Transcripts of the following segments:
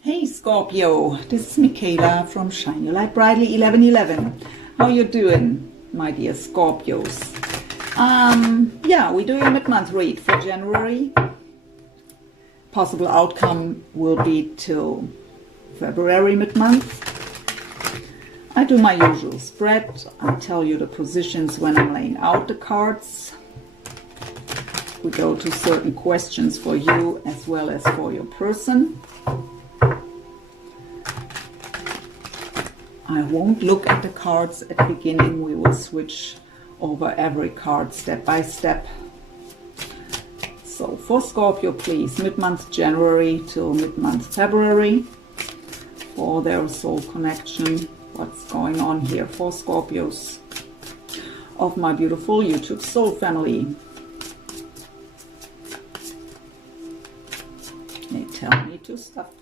Hey Scorpio, this is Michaela from Shine Your Light Brightly 1111. How you doing, my dear Scorpios? Yeah, we do a mid-month read for January. Possible outcome will be till February mid-month. I do my usual spread. I tell you the positions when I'm laying out the cards. We go to certain questions for you as well as for your person. I won't look at the cards at the beginning. We will switch over every card step by step. So for Scorpio, please, mid-month January till mid-month February, for their soul connection. What's going on here for Scorpios of my beautiful YouTube soul family? They tell me to stop.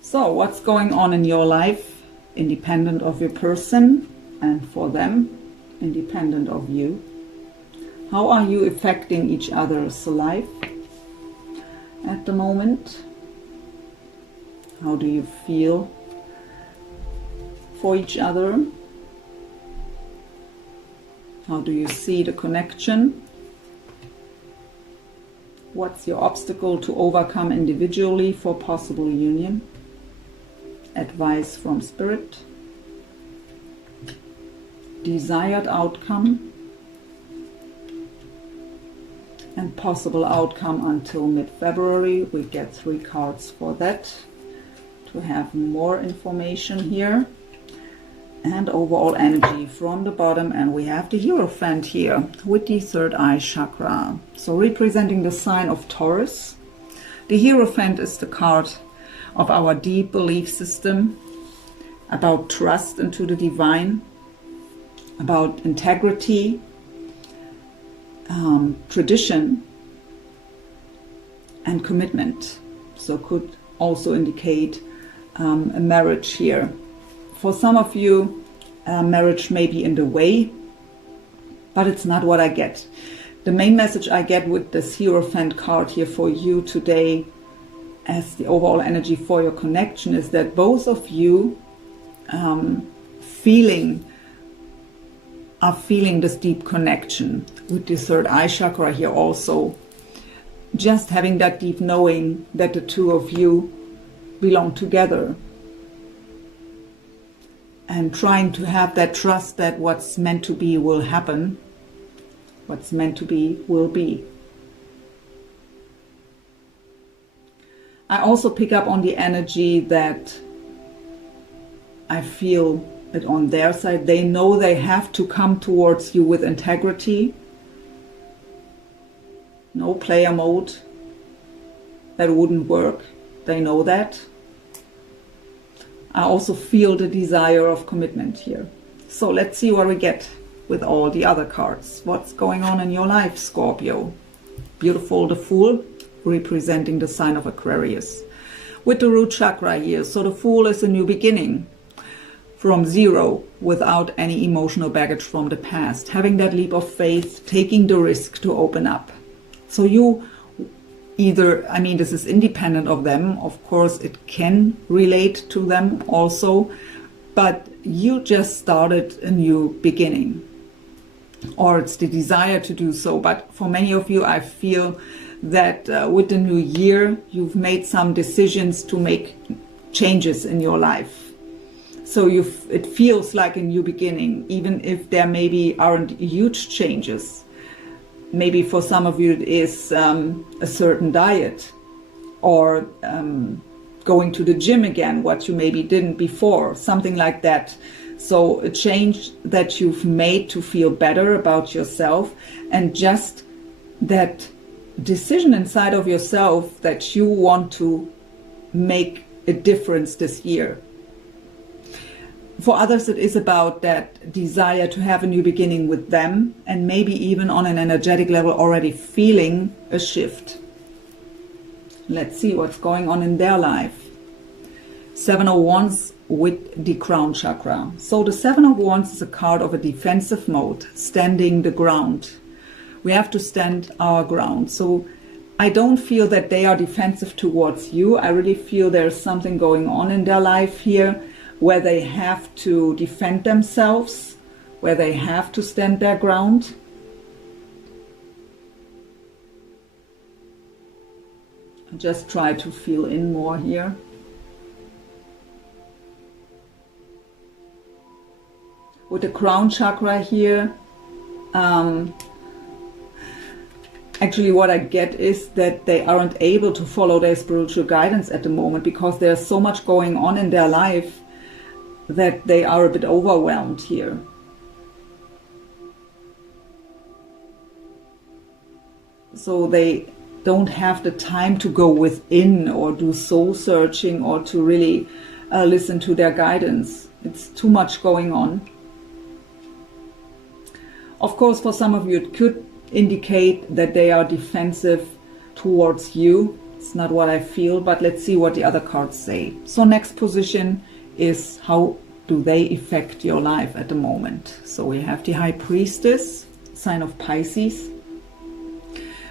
So what's going on in your life, independent of your person, and for them, independent of you? How are you affecting each other's life at the moment? How do you feel for each other? How do you see the connection? What's your obstacle to overcome individually for possible union? Advice from Spirit. Desired outcome. And possible outcome until mid-February. We get 3 cards for that to have more information here. And overall energy from the bottom, and we have the Hierophant here with the third eye chakra. So representing the sign of Taurus. The Hierophant is the card of our deep belief system, about trust into the divine, about integrity, tradition, and commitment. So could also indicate a marriage here. For some of you, marriage may be in the way, but it's not what I get. The main message I get with this Hierophant card here for you today as the overall energy for your connection is that both of you are feeling this deep connection with the third eye chakra here also. Just having that deep knowing that the two of you belong together. And trying to have that trust that what's meant to be will happen. What's meant to be will be. I also pick up on the energy that I feel it on their side. They know they have to come towards you with integrity. No player mode. That wouldn't work. They know that. I also feel the desire of commitment here. So let's see what we get with all the other cards. What's going on in your life, Scorpio? Beautiful, the Fool, representing the sign of Aquarius. With the root chakra here. So the Fool is a new beginning. From zero, without any emotional baggage from the past. Having that leap of faith, taking the risk to open up. So you either, I mean, this is independent of them. Of course, it can relate to them also. But you just started a new beginning. Or it's the desire to do so. But for many of you, I feel that with the new year, you've made some decisions to make changes in your life. So it feels like a new beginning, even if there maybe aren't huge changes. Maybe for some of you it is a certain diet, or going to the gym again, what you maybe didn't before, something like that. So a change that you've made to feel better about yourself, and just that decision inside of yourself that you want to make a difference this year. For others, it is about that desire to have a new beginning with them, and maybe even on an energetic level already feeling a shift. Let's see what's going on in their life. 7 of Wands with the crown chakra. So the Seven of Wands is a card of a defensive mode, standing the ground. We have to stand our ground. So I don't feel that they are defensive towards you. I really feel there's something going on in their life here where they have to defend themselves, where they have to stand their ground. Just try to feel in more here. With the crown chakra here, actually what I get is that they aren't able to follow their spiritual guidance at the moment because there's so much going on in their life that they are a bit overwhelmed here. So they don't have the time to go within or do soul searching or to really listen to their guidance. It's too much going on. Of course, for some of you it could indicate that they are defensive towards you. It's not what I feel, but let's see what the other cards say. So next position is how do they affect your life at the moment. So we have the High Priestess, sign of Pisces,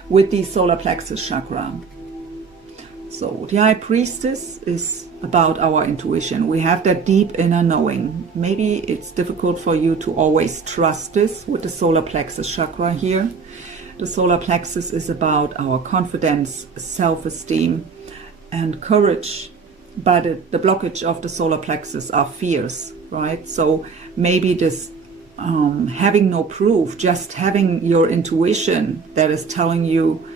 with the solar plexus chakra. So the High Priestess is about our intuition. We have that deep inner knowing. Maybe it's difficult for you to always trust this with the solar plexus chakra here. The solar plexus is about our confidence, self-esteem and courage. But the blockage of the solar plexus are fears, right? So maybe this having no proof, just having your intuition that is telling you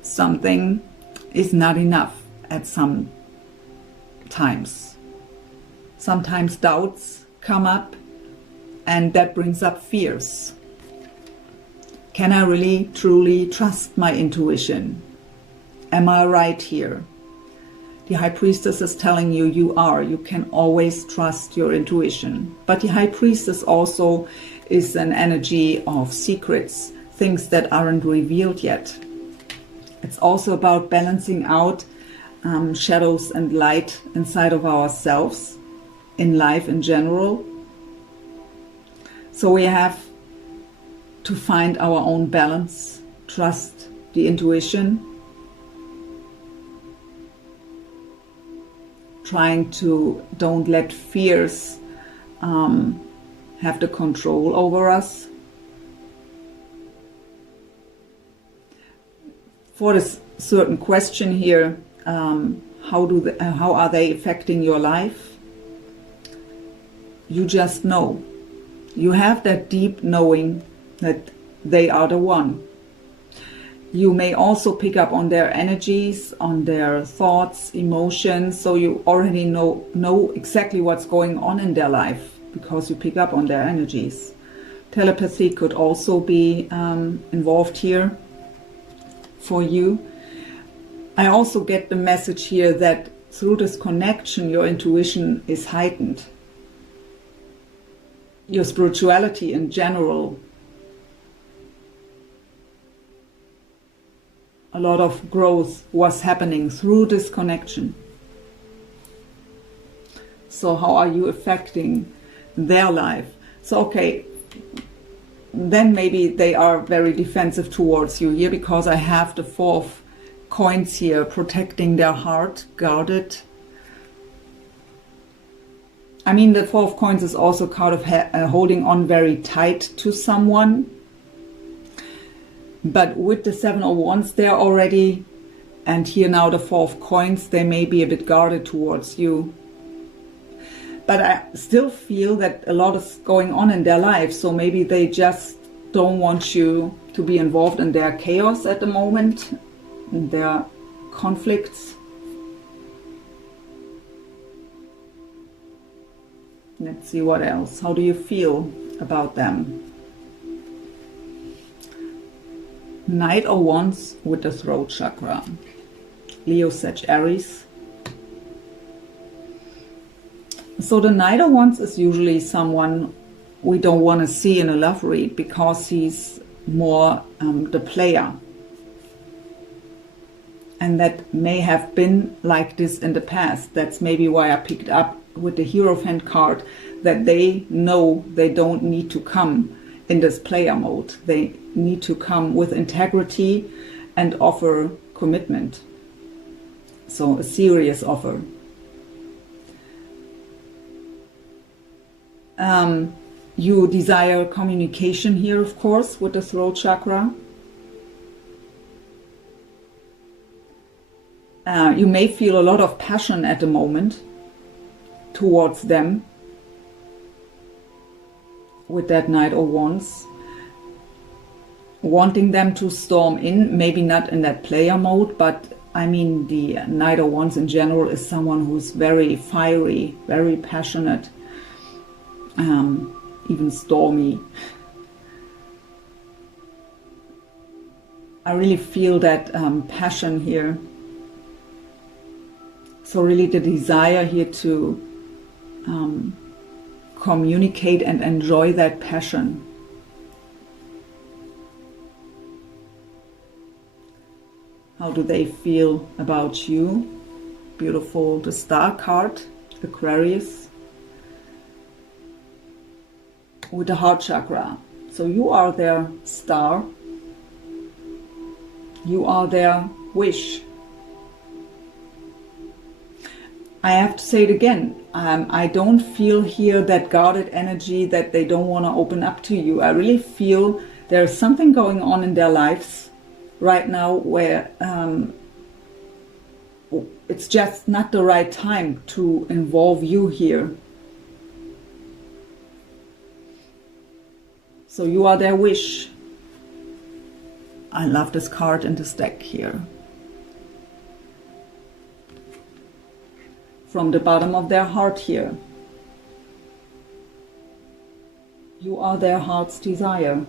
something is not enough at some times. Sometimes doubts come up and that brings up fears. Can I really truly trust my intuition? Am I right here? The High Priestess is telling you you can always trust your intuition. But the High Priestess also is an energy of secrets, things that aren't revealed yet. It's also about balancing out shadows and light inside of ourselves, in life in general. So we have to find our own balance, trust the intuition, trying to don't let fears have the control over us. For this certain question here, how are they affecting your life? You just know. You have that deep knowing that they are the one. You may also pick up on their energies, on their thoughts, emotions, so you already know exactly what's going on in their life because you pick up on their energies. Telepathy could also be involved here for you. I also get the message here that through this connection your intuition is heightened. Your spirituality in general. A lot of growth was happening through this connection. So how are you affecting their life? So okay, then maybe they are very defensive towards you here because I have the Four of Coins here, protecting their heart, guarded. I mean, the Four of Coins is also a card of holding on very tight to someone. But with the Seven of Wands there already, and here now the Four of Coins, they may be a bit guarded towards you. But I still feel that a lot is going on in their life, so maybe they just don't want you to be involved in their chaos at the moment, in their conflicts. Let's see what else. How do you feel about them? Knight of Wands with the throat chakra. Leo, Sag, Aries. So the Knight of Wands is usually someone we don't want to see in a love read because he's more the player. And that may have been like this in the past. That's maybe why I picked up with the Hierophant card, that they know they don't need to come in this player mode. They need to come with integrity and offer commitment. So a serious offer. You desire communication here, of course, with the throat chakra. You may feel a lot of passion at the moment towards them with that Knight of Wands. Wanting them to storm in, maybe not in that player mode, but I mean the Knight of Wands in general is someone who's very fiery, very passionate, even stormy. I really feel that passion here. So really the desire here to communicate and enjoy that passion. How do they feel about you? Beautiful. The Star card, Aquarius, with the heart chakra. So you are their star. You are their wish. I have to say it again. I don't feel here that guarded energy that they don't want to open up to you. I really feel there's something going on in their lives right now where it's just not the right time to involve you here. So you are their wish. I love this card in this deck here. From the bottom of their heart here. You are their heart's desire.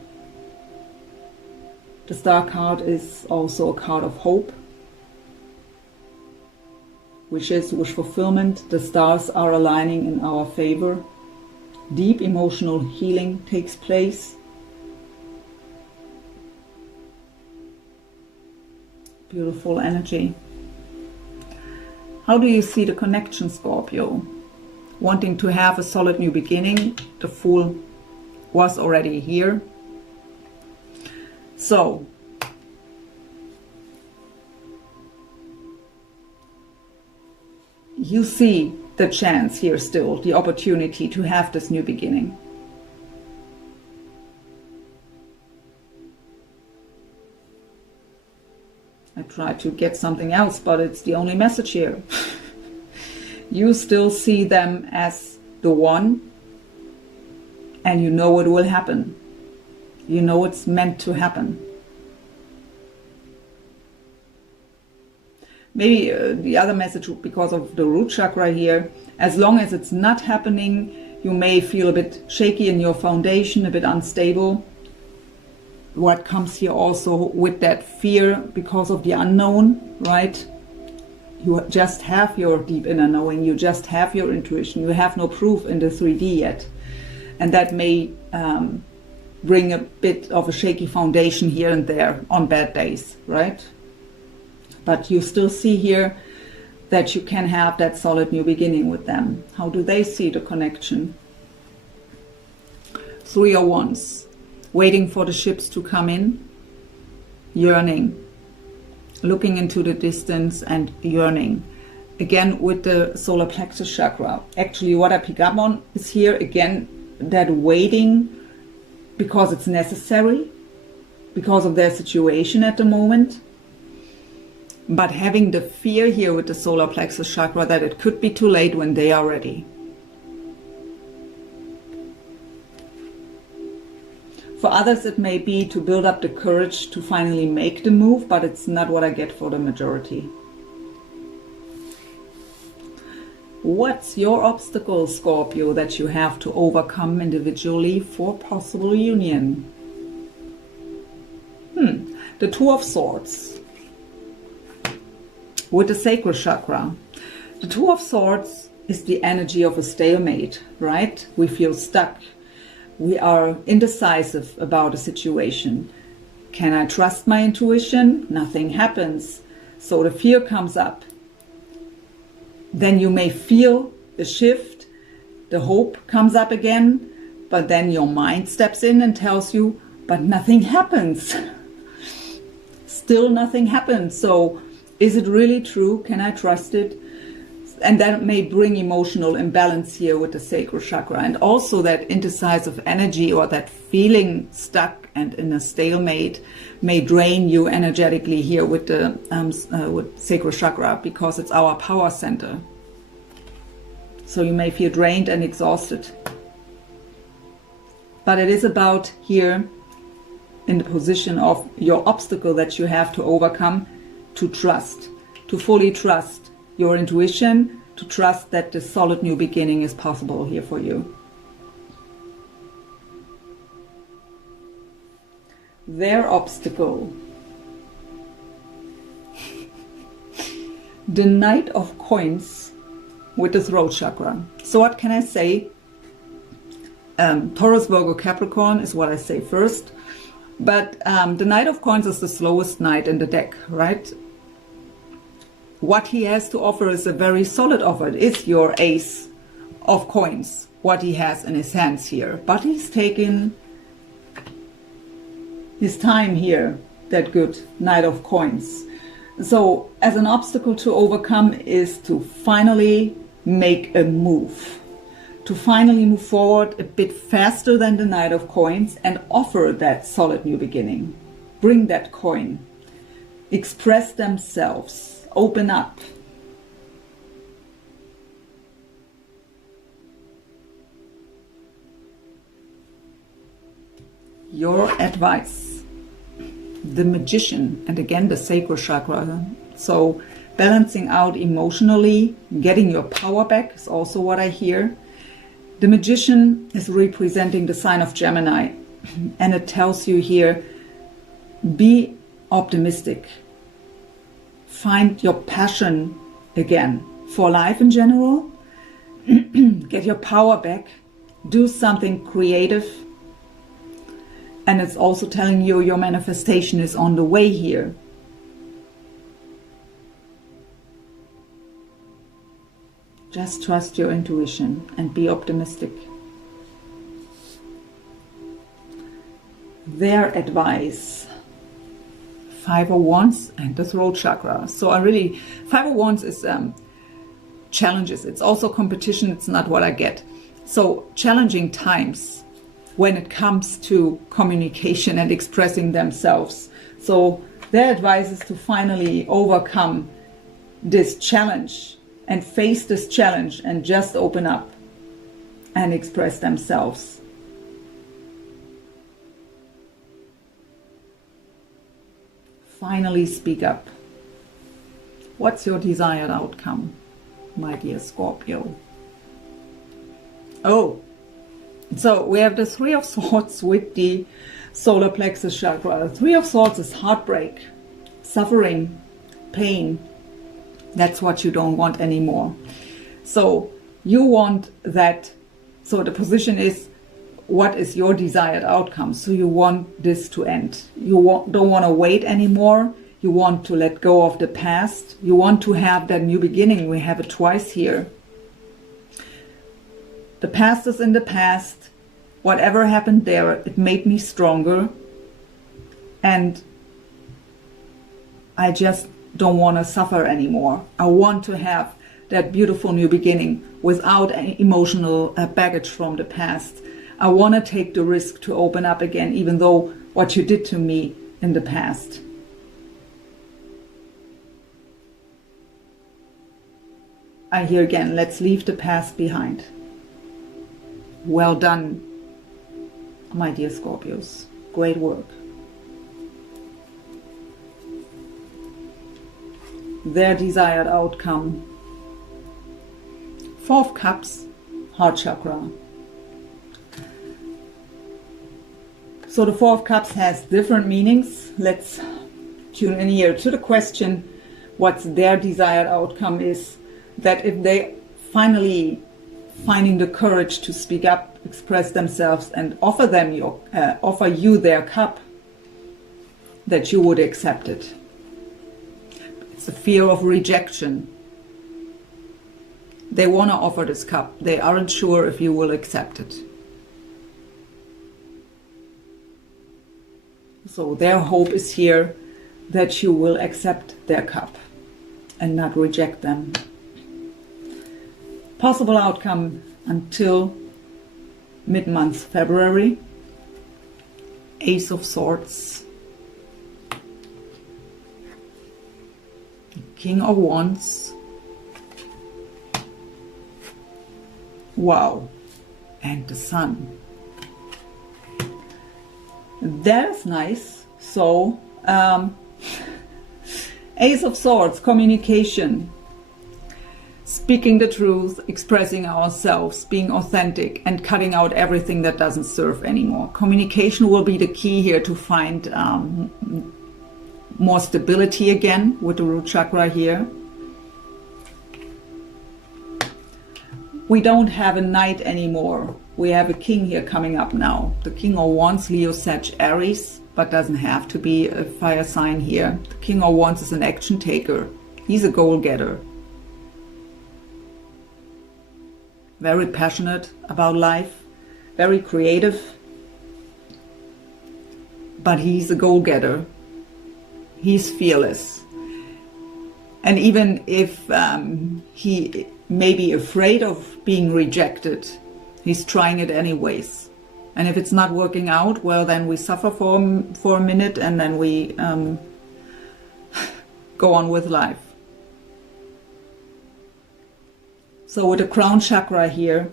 The Star card is also a card of hope. Wishes, wish fulfillment. The stars are aligning in our favor. Deep emotional healing takes place. Beautiful energy. How do you see the connection, Scorpio? Wanting to have a solid new beginning. The Fool was already here. So, you see the chance here still, the opportunity to have this new beginning. I tried to get something else, but it's the only message here. You still see them as the one, and you know it will happen. You know it's meant to happen. Maybe the other message, because of the root chakra here, as long as it's not happening, you may feel a bit shaky in your foundation, a bit unstable. What comes here also with that fear because of the unknown, right? You just have your deep inner knowing, you just have your intuition, you have no proof in the 3D yet. And that may bring a bit of a shaky foundation here and there on bad days, right? But you still see here that you can have that solid new beginning with them. How do they see the connection? 3 of Wands. Waiting for the ships to come in, yearning, looking into the distance and yearning. Again, with the solar plexus chakra. Actually, what I pick up on is here, again, that waiting because it's necessary, because of their situation at the moment. But having the fear here with the solar plexus chakra that it could be too late when they are ready. For others, it may be to build up the courage to finally make the move, but it's not what I get for the majority. What's your obstacle, Scorpio, that you have to overcome individually for possible union? The 2 of Swords with the sacral chakra. The 2 of Swords is the energy of a stalemate, right? We feel stuck. We are indecisive about a situation. Can I trust my intuition? Nothing happens. So the fear comes up. Then you may feel a shift the hope comes up again, but then your mind steps in and tells you, but nothing happens. Still nothing happens. So is it really true? Can I trust it? And that may bring emotional imbalance here with the sacral chakra, and also that indecisive energy, or that feeling stuck and in a stalemate, may drain you energetically here with the with sacral chakra, because it's our power center. So you may feel drained and exhausted. But it is about here, in the position of your obstacle that you have to overcome, to trust, to fully trust your intuition, to trust that the solid new beginning is possible here for you. Their obstacle. The Knight of Coins with the throat chakra. So what can I say? Taurus, Virgo, Capricorn is what I say first. But the Knight of Coins is the slowest knight in the deck, right? What he has to offer is a very solid offer. It is your Ace of Coins, what he has in his hands here. But he's taken his time here, that good Knight of Coins. So as an obstacle to overcome is to finally make a move. To finally move forward a bit faster than the Knight of Coins and offer that solid new beginning. Bring that coin. Express themselves. Open up. Your advice. The Magician, and again the sacral chakra. So balancing out emotionally, getting your power back is also what I hear. The Magician is representing the sign of Gemini, and it tells you here, be optimistic. Find your passion again for life in general. Get your power back. Do something creative. And it's also telling you your manifestation is on the way here. Just trust your intuition and be optimistic. Their advice. Five of Wands and the throat chakra. So Five of Wands is challenges. It's also competition. It's not what I get. So challenging times when it comes to communication and expressing themselves. So their advice is to finally overcome this challenge and face this challenge and just open up and express themselves. Finally speak up. What's your desired outcome, my dear Scorpio? Oh, so we have the Three of Swords with the solar plexus chakra. The Three of Swords is heartbreak, suffering, pain. That's what you don't want anymore. So you want that. So the position is, what is your desired outcome? So you want this to end. You don't want to wait anymore. You want to let go of the past. You want to have that new beginning. We have it twice here. The past is in the past. Whatever happened there, it made me stronger. And I just don't want to suffer anymore. I want to have that beautiful new beginning without any emotional baggage from the past. I want to take the risk to open up again, even though what you did to me in the past. I hear again, let's leave the past behind. Well done, my dear Scorpios. Great work. Their desired outcome. Four of Cups, heart chakra. So the Four of Cups has different meanings. Let's tune in here to the question, what's their desired outcome is that if they finally finding the courage to speak up, express themselves, and offer you their cup, that you would accept it. It's a fear of rejection. They want to offer this cup. They aren't sure if you will accept it. So their hope is here that you will accept their cup and not reject them. Possible outcome until mid-month February. Ace of Swords. King of Wands. Wow. And the Sun. That is nice. So, Ace of Swords, communication. Speaking the truth, expressing ourselves, being authentic, and cutting out everything that doesn't serve anymore. Communication will be the key here to find more stability again with the root chakra here. We don't have a knight anymore. We have a king here coming up now. The King of Wands, Leo, Sag, Aries, but doesn't have to be a fire sign here. The King of Wands is an action taker. He's a goal getter. Very passionate about life, very creative, but he's a goal getter. He's fearless. And even if he may be afraid of being rejected, he's trying it anyways. And if it's not working out, well, then we suffer for a minute and then we go on with life. So with the crown chakra here,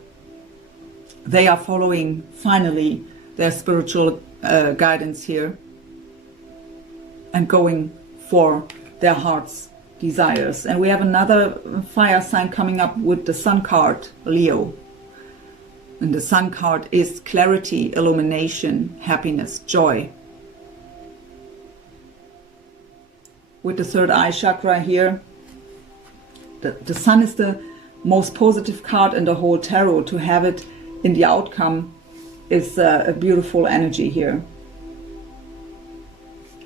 they are following finally their spiritual guidance here and going for their heart's desires. And we have another fire sign coming up with the Sun card, Leo. And the Sun card is clarity, illumination, happiness, joy. With the third eye chakra here, the Sun is the most positive card in the whole tarot. To have it in the outcome is a beautiful energy here,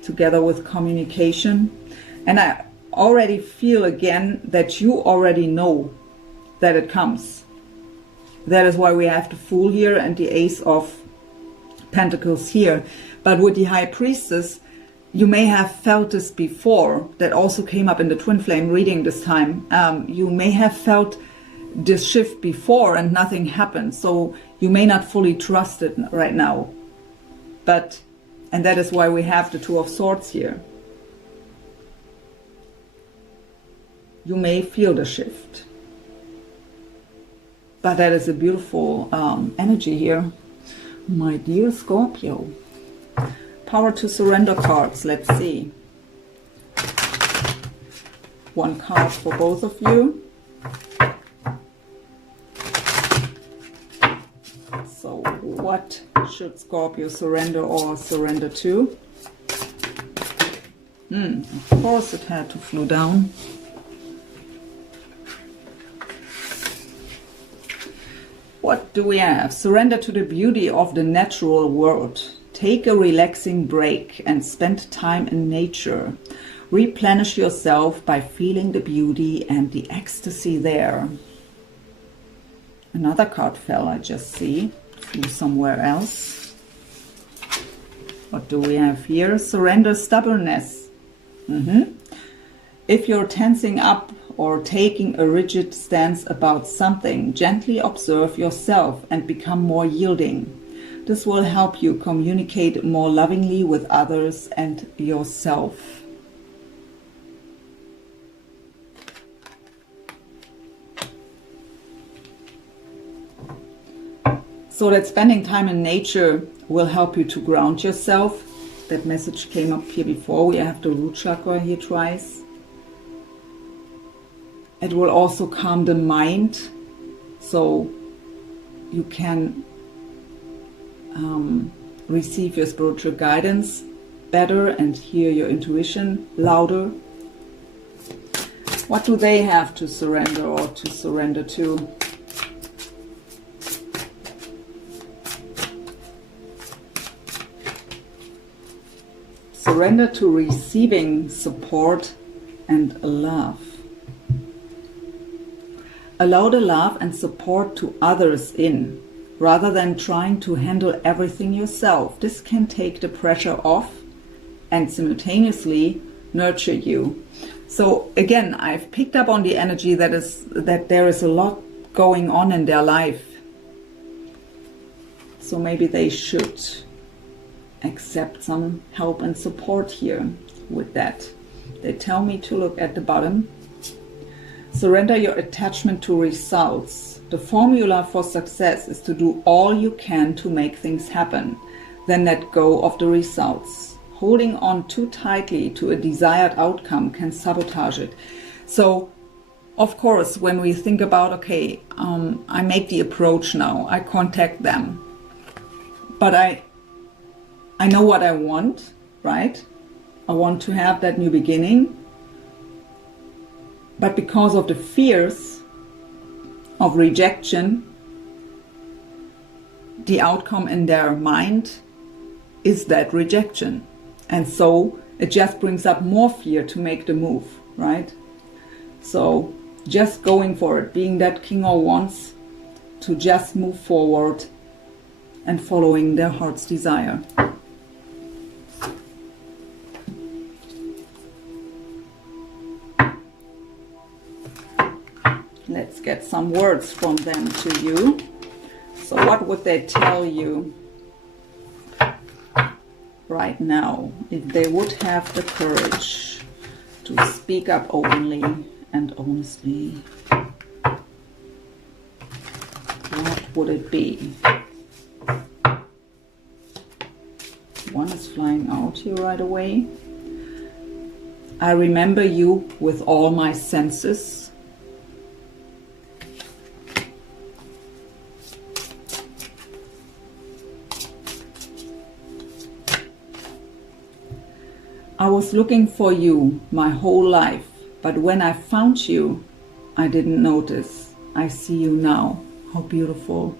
together with communication. And I already feel again that you already know that it comes. That is why we have the Fool here and the Ace of Pentacles here. But with the High Priestess, you may have felt this before. That also came up in the Twin Flame reading this time. You may have felt this shift before and nothing happened. So you may not fully trust it right now. And that is why we have the Two of Swords here. You may feel the shift. But that is a beautiful energy here. My dear Scorpio. Power to surrender cards. Let's see. One card for both of you. So what should Scorpio surrender or surrender to? Of course it had to flow down. What do we have? Surrender to the beauty of the natural world. Take a relaxing break and spend time in nature. Replenish yourself by feeling the beauty and the ecstasy there. Another card fell, I just see. Somewhere else. What do we have here? Surrender stubbornness. If you're tensing up or taking a rigid stance about something, gently observe yourself and become more yielding. This will help you communicate more lovingly with others and yourself. So that spending time in nature will help you to ground yourself. That message came up here before. We have the root chakra here twice. It will also calm the mind, so you can receive your spiritual guidance better and hear your intuition louder. What do they have to surrender or to surrender to? Surrender to receiving support and love. Allow the love and support to others in, rather than trying to handle everything yourself. This can take the pressure off and simultaneously nurture you. So again, I've picked up on the energy that there is a lot going on in their life. So maybe they should accept some help and support here with that. They tell me to look at the bottom. Surrender your attachment to results. The formula for success is to do all you can to make things happen, then let go of the results. Holding on too tightly to a desired outcome can sabotage it. So, of course, when we think about, okay, I make the approach now, I contact them, but I know what I want, right? I want to have that new beginning. But because of the fears of rejection, the outcome in their mind is that rejection. And so it just brings up more fear to make the move, right? So just going for it, being that King of Wands, to just move forward and following their heart's desire. Let's get some words from them to you. So what would they tell you right now if they would have the courage to speak up openly and honestly? What would it be? One is flying out here right away. I remember you with all my senses. I was looking for you my whole life, but when I found you, I didn't notice. I see you now. How beautiful.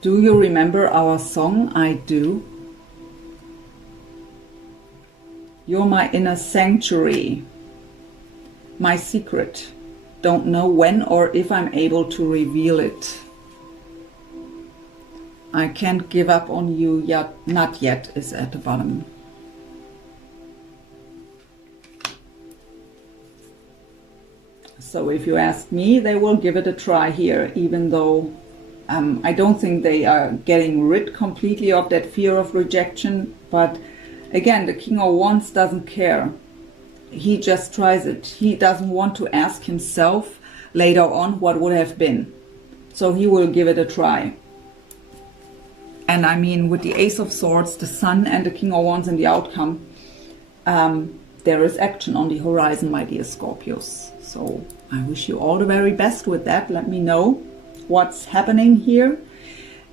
Do you remember our song, I Do? You're my inner sanctuary. My secret. Don't know when or if I'm able to reveal it. I can't give up on you yet. Not yet is at the bottom. So if you ask me, they will give it a try here, even though I don't think they are getting rid completely of that fear of rejection. But again, the King of Wands doesn't care. He just tries it. He doesn't want to ask himself later on what would have been. So he will give it a try. And I mean, with the Ace of Swords, the Sun and the King of Wands and the outcome, there is action on the horizon, my dear Scorpios. So I wish you all the very best with that. Let me know what's happening here.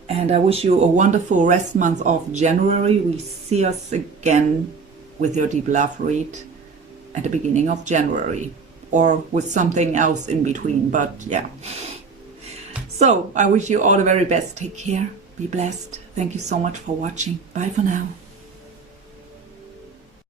And I wish you a wonderful rest month of January. We see us again with your deep love read at the beginning of January, or with something else in between, but yeah. So I wish you all the very best. Take care, be blessed. Thank you so much for watching. Bye for now.